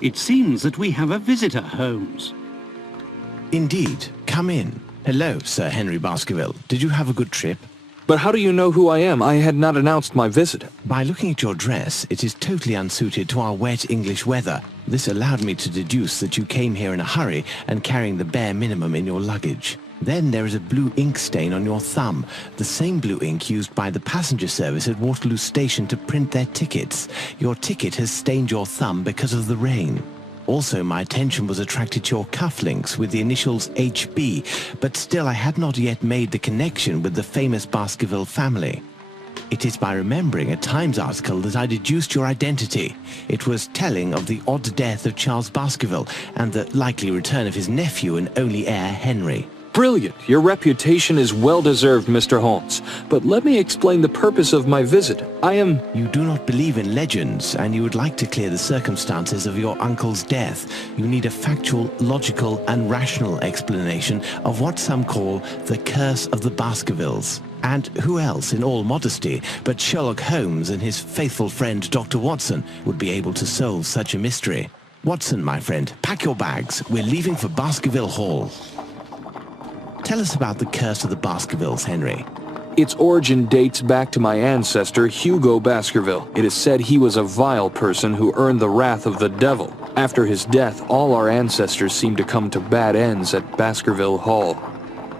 It seems that we have a visitor, Holmes. Indeed. Come in. Hello, Sir Henry Baskerville. Did you have a good trip? But how do you know who I am? I had not announced my visit. By looking at your dress, it is totally unsuited to our wet English weather. This allowed me to deduce that you came here in a hurry and carrying the bare minimum in your luggage. Then there is a blue ink stain on your thumb, the same blue ink used by the passenger service at Waterloo Station to print their tickets. Your ticket has stained your thumb because of the rain. Also, my attention was attracted to your cufflinks with the initials HB, but still I had not yet made the connection with the famous Baskerville family. It is by remembering a Times article that I deduced your identity. It was telling of the odd death of Charles Baskerville and the likely return of his nephew and only heir, Henry. Brilliant. Your reputation is well-deserved, Mr. Holmes. But let me explain the purpose of my visit. You do not believe in legends, and you would like to clear the circumstances of your uncle's death. You need a factual, logical, and rational explanation of what some call the curse of the Baskervilles. And who else, in all modesty, but Sherlock Holmes and his faithful friend Dr. Watson would be able to solve such a mystery? Watson, my friend, pack your bags. We're leaving for Baskerville Hall. Tell us about the curse of the Baskervilles, Henry. Its origin dates back to my ancestor, Hugo Baskerville. It is said he was a vile person who earned the wrath of the devil. After his death, all our ancestors seemed to come to bad ends at Baskerville Hall.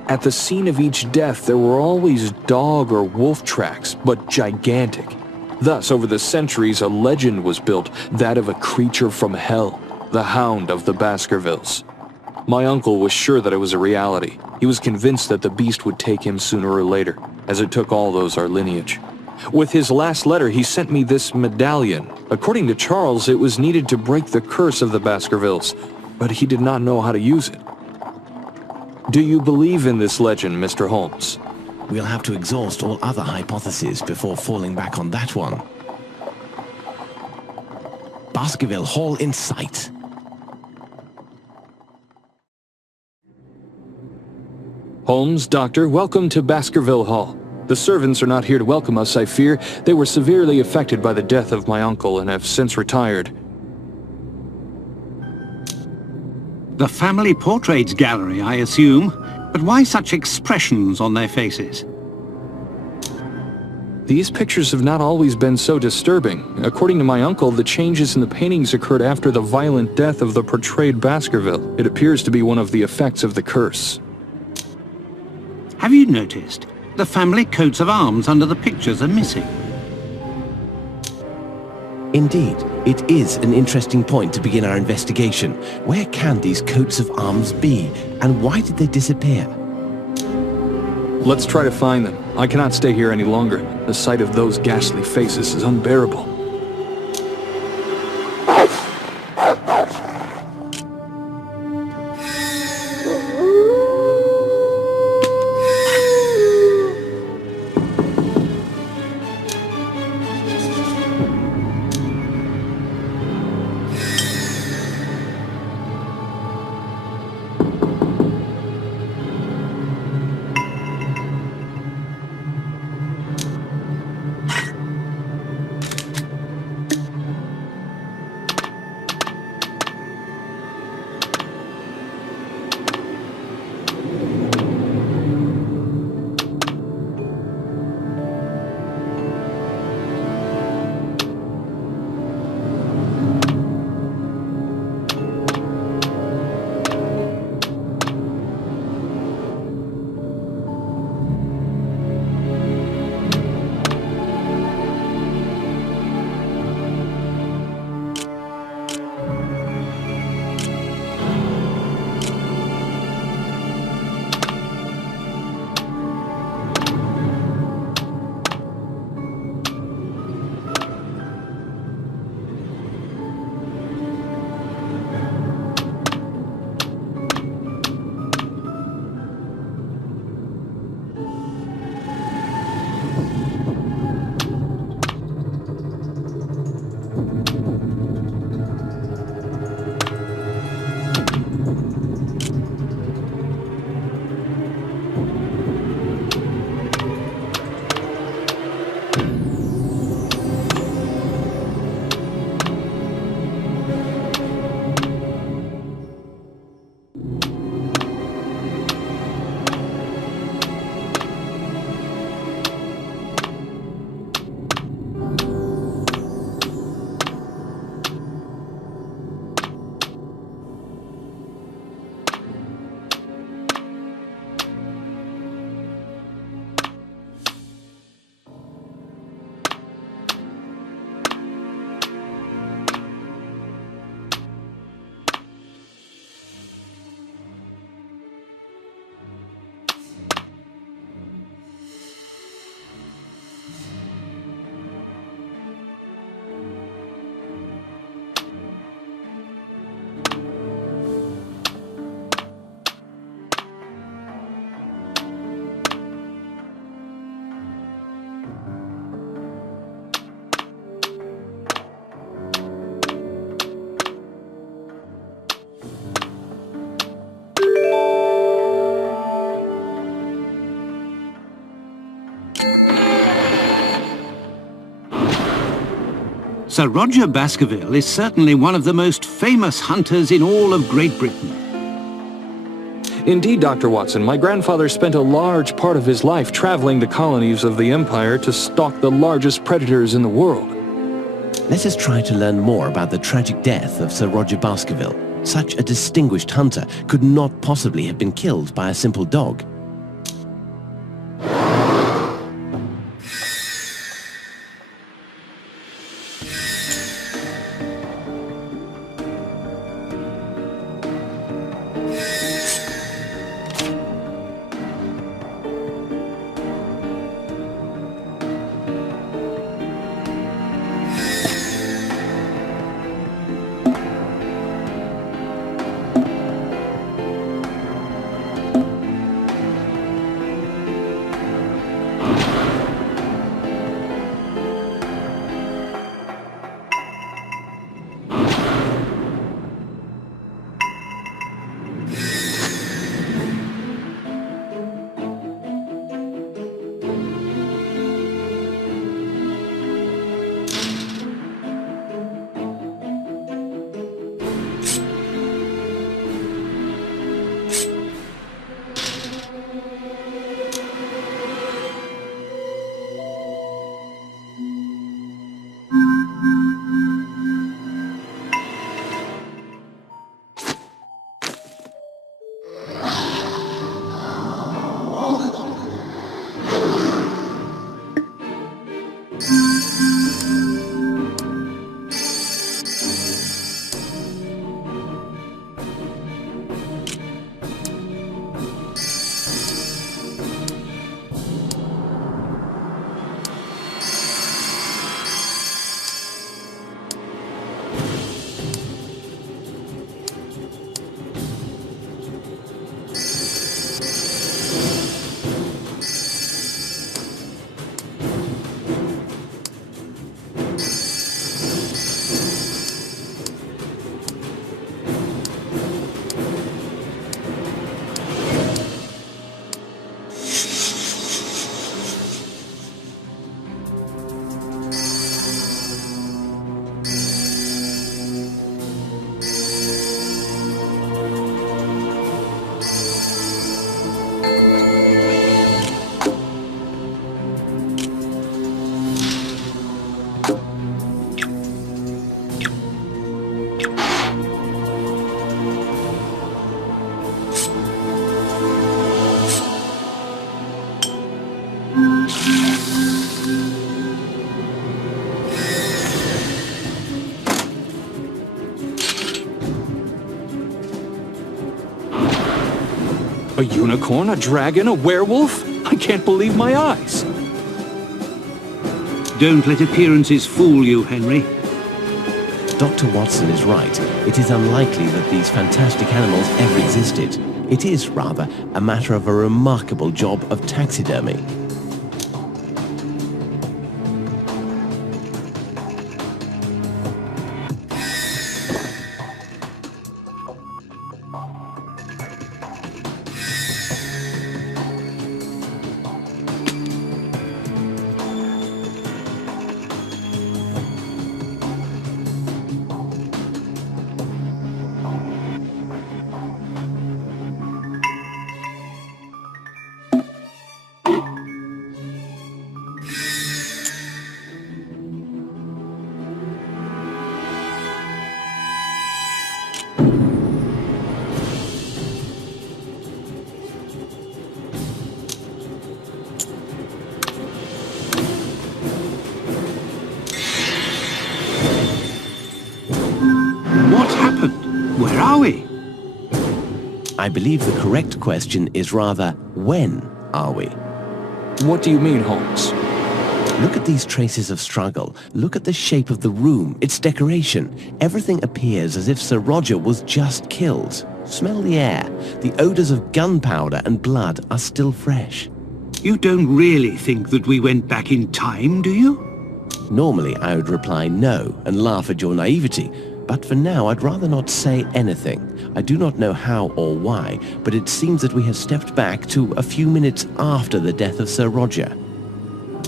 At the scene of each death, there were always dog or wolf tracks, but gigantic. Thus, over the centuries, a legend was built, that of a creature from hell, the Hound of the Baskervilles. My uncle was sure that it was a reality. He was convinced that the beast would take him sooner or later, as it took all those our lineage. With his last letter, he sent me this medallion. According to Charles, it was needed to break the curse of the Baskervilles, but he did not know how to use it. Do you believe in this legend, Mr. Holmes? We'll have to exhaust all other hypotheses before falling back on that one. Baskerville Hall in sight. Holmes, Doctor, welcome to Baskerville Hall. The servants are not here to welcome us, I fear. They were severely affected by the death of my uncle and have since retired. The family portraits gallery, I assume. But why such expressions on their faces? These pictures have not always been so disturbing. According to my uncle, the changes in the paintings occurred after the violent death of the portrayed Baskerville. It appears to be one of the effects of the curse. Have you noticed? The family coats of arms under the pictures are missing. Indeed, it is an interesting point to begin our investigation. Where can these coats of arms be, and why did they disappear? Let's try to find them. I cannot stay here any longer. The sight of those ghastly faces is unbearable. Sir Roger Baskerville is certainly one of the most famous hunters in all of Great Britain. Indeed, Dr. Watson, my grandfather spent a large part of his life traveling the colonies of the Empire to stalk the largest predators in the world. Let us try to learn more about the tragic death of Sir Roger Baskerville. Such a distinguished hunter could not possibly have been killed by a simple dog. A unicorn, a dragon, a werewolf? I can't believe my eyes. Don't let appearances fool you, Henry. Dr. Watson is right. It is unlikely that these fantastic animals ever existed. It is, rather, a matter of a remarkable job of taxidermy. Where are we? I believe the correct question is rather, when are we? What do you mean, Holmes? Look at these traces of struggle. Look at the shape of the room, its decoration. Everything appears as if Sir Roger was just killed. Smell the air. The odors of gunpowder and blood are still fresh. You don't really think that we went back in time, do you? Normally, I would reply no and laugh at your naivety. But for now, I'd rather not say anything. I do not know how or why, but it seems that we have stepped back to a few minutes after the death of Sir Roger.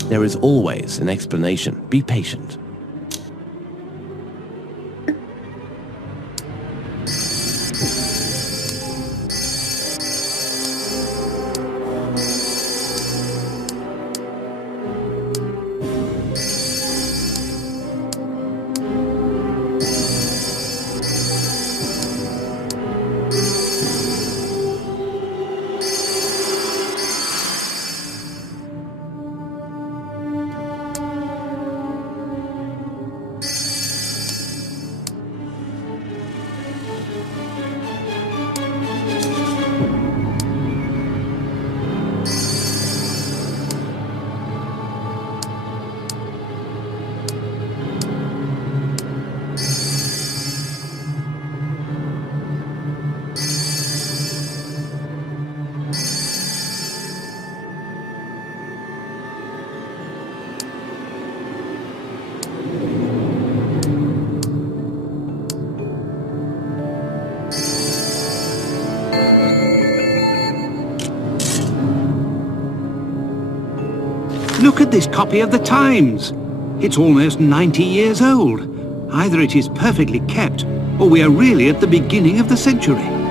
There is always an explanation. Be patient. Look at this copy of the Times. It's almost 90 years old. Either it is perfectly kept, or we are really at the beginning of the century.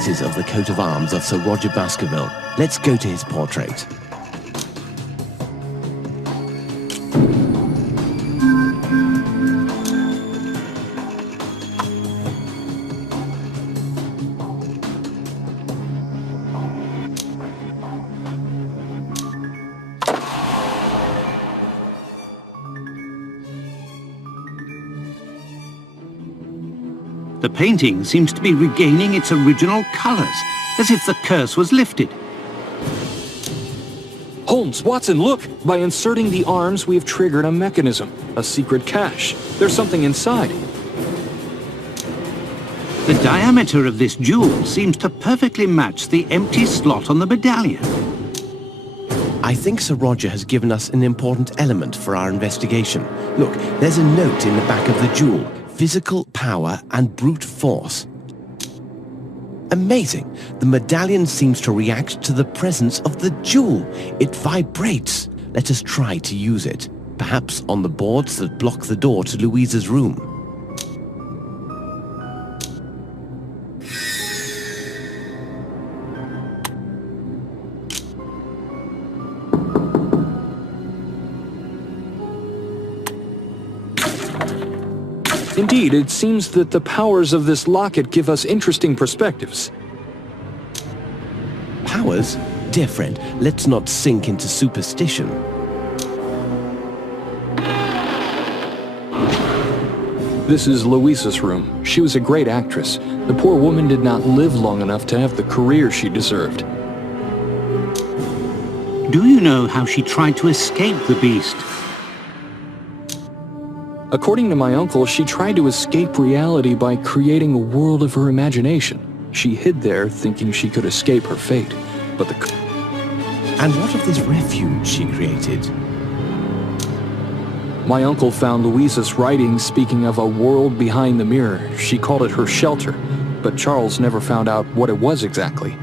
pieces of the coat of arms of Sir Roger Baskerville. Let's go to his portrait. The painting seems to be regaining its original colours, as if the curse was lifted. Holmes, Watson, look! By inserting the arms, we've triggered a mechanism, a secret cache. There's something inside. The diameter of this jewel seems to perfectly match the empty slot on the medallion. I think Sir Roger has given us an important element for our investigation. Look, there's a note in the back of the jewel. Physical power and brute force. Amazing! The medallion seems to react to the presence of the jewel. It vibrates. Let us try to use it. Perhaps on the boards that block the door to Louisa's room. Indeed, it seems that the powers of this locket give us interesting perspectives. Powers? Dear friend, let's not sink into superstition. This is Louisa's room. She was a great actress. The poor woman did not live long enough to have the career she deserved. Do you know how she tried to escape the beast? According to my uncle, she tried to escape reality by creating a world of her imagination. She hid there thinking she could escape her fate, but And what of this refuge she created? My uncle found Louisa's writing speaking of a world behind the mirror. She called it her shelter, but Charles never found out what it was exactly.